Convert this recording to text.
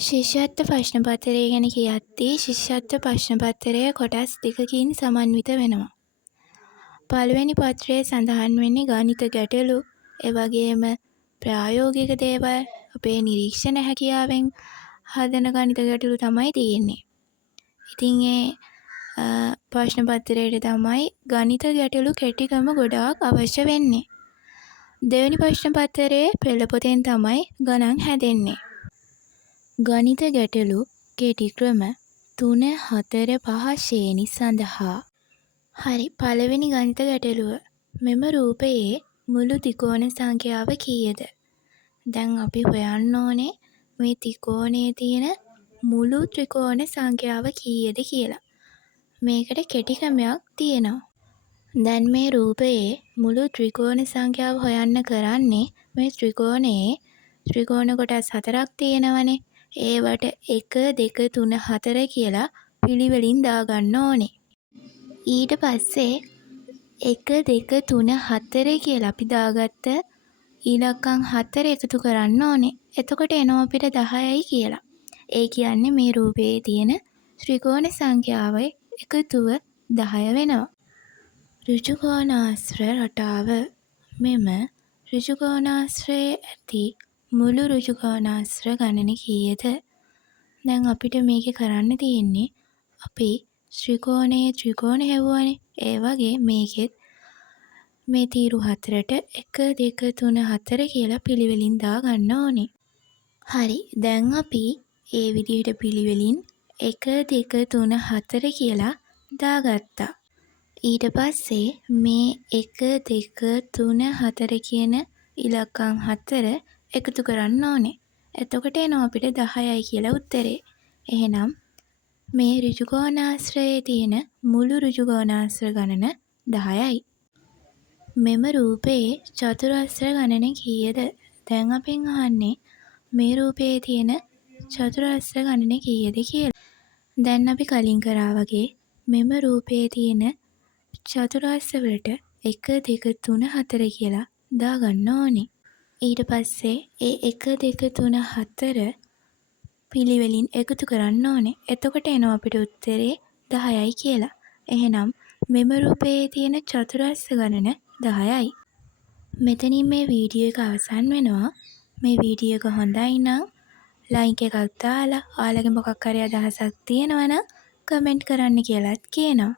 ශිෂ්‍යත්ව ප්‍රශ්න පත්‍රය ගැන කියද්දී ශිෂ්‍යත්ව ප්‍රශ්න පත්‍රය කොටස් දෙකකින් සමන්විත වෙනවා. පළවෙනි පත්‍රයේ සඳහන් වෙන්නේ ගණිත ගැටලු, ඒ වගේම ප්‍රායෝගික දේවල්, අපේ නිරීක්ෂණ හැකියාවෙන් හදන ගණිත ගැටලු තමයි තියෙන්නේ. ඉතින් ඒ ප්‍රශ්න පත්‍රයට තමයි ගණිත ගැටලු කෙටිකම ගොඩාක් අවශ්‍ය වෙන්නේ. දෙවෙනි ප්‍රශ්න පත්‍රයේ පෙළ පොතෙන් තමයි ගණන් හැදෙන්නේ. ගණිත ගැටලු කෙටි ක්‍රම 3, 4, 5 ශ්‍රේණි සඳහා. හරි, පළවෙනි ගණිත ගැටලුව. මෙම රූපයේ මුළු ත්‍රිකෝණ සංඛ්‍යාව කීයද? දැන් අපි හොයන්න ඕනේ මේ ත්‍රිකෝණයේ තියෙන මුළු ත්‍රිකෝණ සංඛ්‍යාව කීයද කියලා. මේකට කෙටි ක්‍රමයක් තියෙනවා. දැන් මේ රූපයේ මුළු ත්‍රිකෝණ සංඛ්‍යාව හොයන්න කරන්නේ මේ ත්‍රිකෝණයේ ත්‍රිකෝණ කොටස් 4ක් තියෙනවනේ. ඒවට 1, 2, 3, 4 කියලා පිළිවෙලින් දාගන්න ඕනේ. ඊට පස්සේ 1, 2, 3, 4 කියලා අපි දාගත්ත ඉලක්කම් 4 එකතු කරන්න ඕනේ. එතකොට එනවා අපිට 10යි කියලා. ඒ කියන්නේ මේ රූපයේ තියෙන ත්‍රිකෝණ සංඛ්‍යාවේ එකතුව 10 වෙනවා. ඍජුකෝණාශ්‍ර රටාව. මෙම ඍජුකෝණාශ්‍රයේ ඇති මුළු ඍජුකෝණාශ්‍ර ගණන කීයද? දැන් අපිට මේකේ කරන්න තියෙන්නේ අපි ත්‍රිකෝණයේ ත්‍රිකෝණ හැවුවානේ. ඒ වගේ මේකෙත් මේ තීරු 4ට 1, 2, 3, 4 කියලා පිළිවෙලින් දාගන්න ඕනේ. හරි, දැන් අපි ඒ විදිහට පිළිවෙලින් 1, 2, 3, 4 කියලා දාගත්තා. ඊට පස්සේ මේ 1, 2, 3, 4 කියන ඉලක්කම් 4 එකතු කරන්න ඕනේ. එතකොට එනවා අපිට 10යි කියලා උත්තරේ. එහෙනම් මේ ඍජුකෝණාශ්‍රයේ තියෙන මුළු ඍජුකෝණාශ්‍ර ගණන 10යි. මෙම රූපයේ චතුරස්‍ර ගණන කීයද? දැන් අපෙන් අහන්නේ මේ රූපයේ තියෙන චතුරස්‍ර ගණන කීයද කියලා. දැන් අපි කලින් කරා වගේ මෙම රූපයේ තියෙන චතුරස්‍ර වලට 1, 2, 3, 4 කියලා දාගන්න ඕනේ. ඊට පස්සේ ඒ 1, 2, 3, 4 පිළිවෙලින් එකතු කරන්න ඕනේ. එතකොට එනවා අපිට උත්තරේ 10යි කියලා. එහෙනම් මෙම රූපයේ තියෙන චතුරස්‍ර ගණන 10යි. මෙතනින් මේ වීඩියෝ එක අවසන් වෙනවා. මේ වීඩියෝ එක හොඳයි නම් ලයික් එකක් දාලා ඔයාලගේ මොකක් හරි අදහසක් තියෙනවා නම් කමෙන්ට් කරන්න කියලාත් කියනවා.